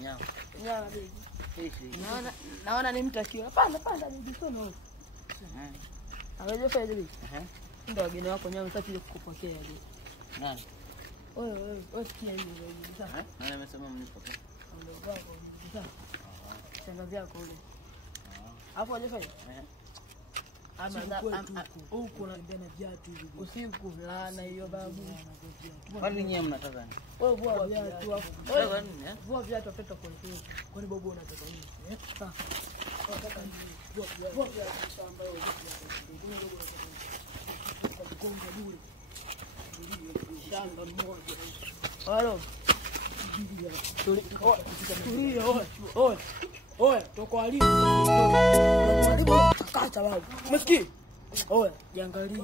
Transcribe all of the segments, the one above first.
Nyama baby. Naona ni mtakiwa. Panda bibi sono. Aweje faida bibi? Ndio wageni wako nyama sasa kukupokea bibi. Nani? Wewe sikia hiyo bibi. Sasa. Nani amesema mnipokee? Ndio wako bibi. Sasa. Shangazi yako ule. Hapo aje faida? Huko na ndana viatu hivi. Usiku laana hiyo babu. Kwani nyinyi mnataka nini? Wewe vua viatu hapo. Unataka nini? Vua viatu afeta kwa hiyo. Kwani babu unataka nini? Unataka nini? Vua viatu ambayo kwa gonga bure. Shamba mmoja. Halo. Oya, toko alipo. Kata babu. Umesikia? Oya, jiangalie.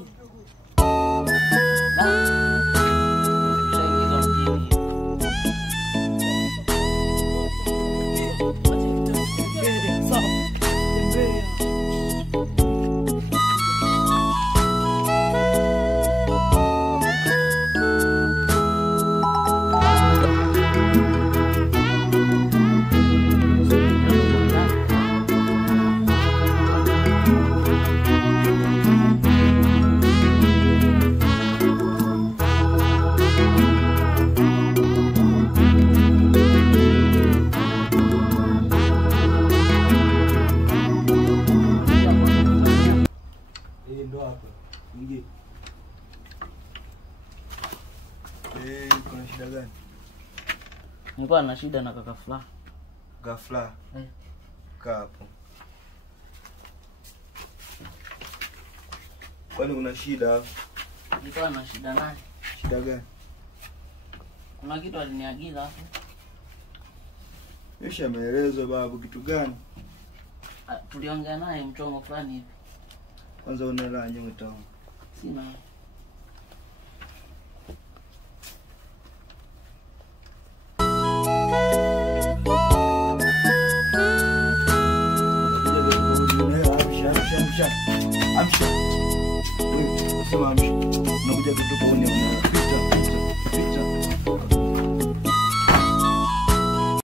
Kuna shida gani? Nilikuwa na shida na kaka Fla. Ghafla. Kaa hapo. Kwani una shida? Nilikuwa na shida naye. Shida gani? Kuna kitu aliniagiza hapo. Yosha maelezo babu, kitu gani? Tuliongea naye mchongo fulani hivi. Kwanza unala nyota. Sina. Amsha. Wewe, usema amsha. Unakuja kutupa une una.